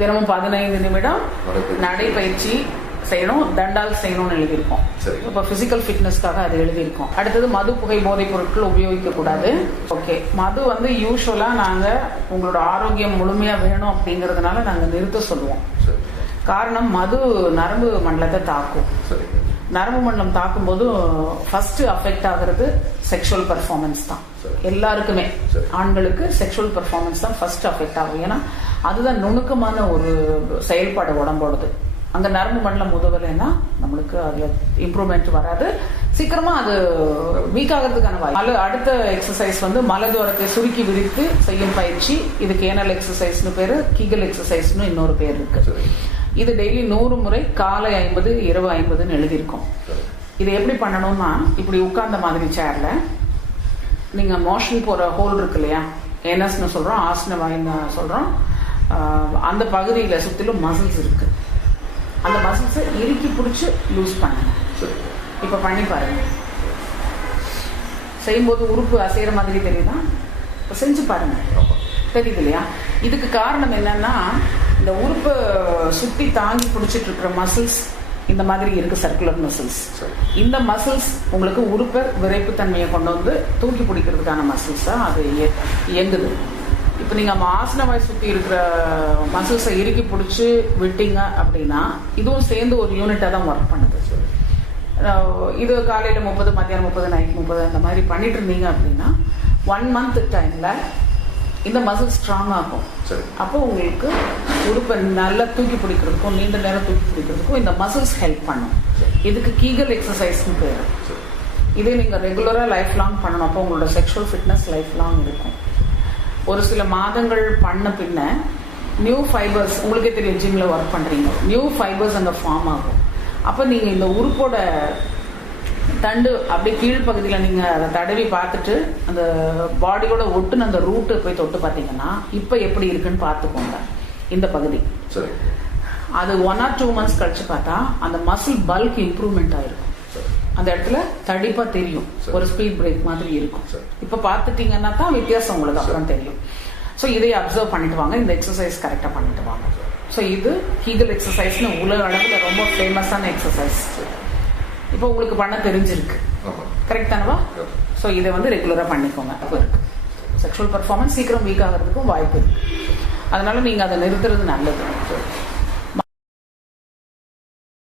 தினமும் 15 நிமிடம் நடைப்பயிற்சி செய்யணும், தண்டால் செய்யணும்னு எழுதியிருக்கோம். இப்போ பிசிக்கல் ஃபிட்னஸ்க்காக அது எழுதியிருக்கோம். அடுத்தது மது, புகை, போதைப் பொருட்கள் உபயோகிக்க கூடாது. ஓகே, மது வந்து யூஸ்வலா நாங்க உங்களோட ஆரோக்கியம் முழுமையா வேணும் அப்படிங்கறதுனால நாங்க நிறுத்த சொல்லுவோம். காரணம், மது நரம்பு மண்டலத்தை தாக்கும். நரம்பு மண்டலம் தாக்கும் போது ஃபர்ஸ்ட் அஃபெக்ட் ஆகுறது செக்ஷுவல் பெர்ஃபார்மன்ஸ் தான். எல்லாருக்குமே ஆண்களுக்கு செக்ஷுவல் பெர்ஃபார்மன்ஸ் தான் ஃபர்ஸ்ட் அஃபெக்ட் ஆகும். ஏன்னா அதுதான் நுணுக்கமான ஒரு செயல்பாடு உடம்போடுது. அங்க நரம்பு மண்டலம் உதவலைன்னா நம்மளுக்கு அதுல இம்ப்ரூவ்மெண்ட் வராது, சீக்கிரமா அது வீக் ஆகிறதுக்கான வாய்ப்பு. அடுத்த எக்ஸசைஸ் வந்து மலஜோரத்தை சுருக்கி விரித்து செய்யும் பயிற்சி. இதுக்கு ஏனல் எக்ஸசைஸ்னு பேரு, கீகல் எக்ஸசைஸ்னு இன்னொரு பேர் இருக்கு. இது டெய்லி 100 முறை, காலை 50, இரவு 50ன்னு எழுதியிருக்கோம். இது எப்படி பண்ணணும்னா, இப்படி உட்கார்ந்த மாதிரி சேர்ல நீங்க மோஷன் போற ஹோல் இருக்கு இல்லையா, ஏனஸ்னு சொல்றோம், ஆசன வாயின்னு சொல்றோம், அந்த பகுதியில சுத்திலும் மசில்ஸ் இருக்கு. அந்த மசில்ஸை இறுக்கி பிடிச்சி லூஸ் பண்ணுங்க. இப்ப பண்ணி பாருங்க. செய்யும்போது உறுப்பு அசைகிற மாதிரி தெரியுதா? செஞ்சு பாருங்க, தெரியுது இல்லையா? இதுக்கு காரணம் என்னன்னா, இந்த உறுப்பை சுத்தி தாங்கி பிடிச்சிட்டு இருக்கிற மசில்ஸ் இந்த மாதிரி இருக்கு, சர்க்குலர் மசில்ஸ். இந்த மசில்ஸ் உங்களுக்கு உறுப்பை விரைப்புத்தன்மையை கொண்டு வந்து தூக்கி பிடிக்கிறதுக்கான மசில்ஸ் தான் அது இயங்குது. இப்போ நீங்கள் ஆசனவாய் சுற்றி இருக்கிற மசில்ஸை இறுக்கி பிடிச்சி விட்டீங்க அப்படின்னா இதுவும் சேர்ந்து ஒரு யூனிட்டாக தான் ஒர்க் பண்ணுது. இது காலையில் 30, மத்தியானம் 30, நைட் 30 அந்த மாதிரி பண்ணிட்டு இருந்தீங்க அப்படின்னா 1 month டைமில் இந்த மசில் ஸ்ட்ராங் ஆகும். அப்போ உங்களுக்கு உறுப்பை நல்லா தூக்கி பிடிக்கிறதுக்கும் நீண்ட நேரம் தூக்கி பிடிக்கிறதுக்கும் இந்த மசில்ஸ் ஹெல்ப் பண்ணும். இதுக்கு கீகல் எக்ஸசைஸ்னு பேர். இதே நீங்கள் ரெகுலராக லைஃப் லாங் பண்ணணும். அப்போ உங்களோட செக்ஷுவல் ஃபிட்னஸ் லைஃப் லாங் இருக்கும். ஒரு சில மாதங்கள் பண்ண பின்ன நியூ ஃபைபர்ஸ், உங்களுக்கே தெரியும், ஜிம்ல ஒர்க் பண்றீங்க, நியூ ஃபைபர்ஸ் அங்கே ஃபார்ம் ஆகும். அப்போ நீங்க இந்த உறுப்போட தண்டு அப்படியே கீழ்ப்பகுதியில் நீங்க அதை தடவி பார்த்துட்டு அந்த பாடியோட ஒட்டுன அந்த ரூட்டு போய் தொட்டு பார்த்தீங்கன்னா இப்போ எப்படி இருக்குன்னு பார்த்துக்கோங்க. இந்த பகுதி அது 1 or 2 months கழிச்சு பார்த்தா அந்த மசில் பல்க் இம்ப்ரூவ்மெண்ட் ஆயிருக்கும். அந்த இடத்துல தடிப்பா தெரியும், ஒரு ஸ்பீட் பிரேக் மாதிரி இருக்கும். இப்ப பாத்துட்டீங்கன்னா தான் வித்தியாசம் உங்களுக்கு அப்புறம் தெரியும். ஸோ இதை அப்சர்வ் பண்ணிட்டு வாங்க, இந்த எக்ஸசைஸ் கரெக்டா பண்ணிட்டு வாங்க. ஸோ இது கீகல் எக்ஸசைஸ்னு உலக அளவில் ரொம்ப ஃபேமஸான எக்ஸசைஸ். இப்போ உங்களுக்கு பண்ண தெரிஞ்சிருக்கு, கரெக்ட் தானவா? ஸோ இதை வந்து ரெகுலரா பண்ணிக்கோங்க. இருக்கு செக்ஷுவல் பெர்ஃபார்மன்ஸ் சீக்கிரம் வீக் ஆகிறதுக்கும் வாய்ப்பு இருக்கு. அதனால நீங்க அதை நிறுத்துறது நல்லது.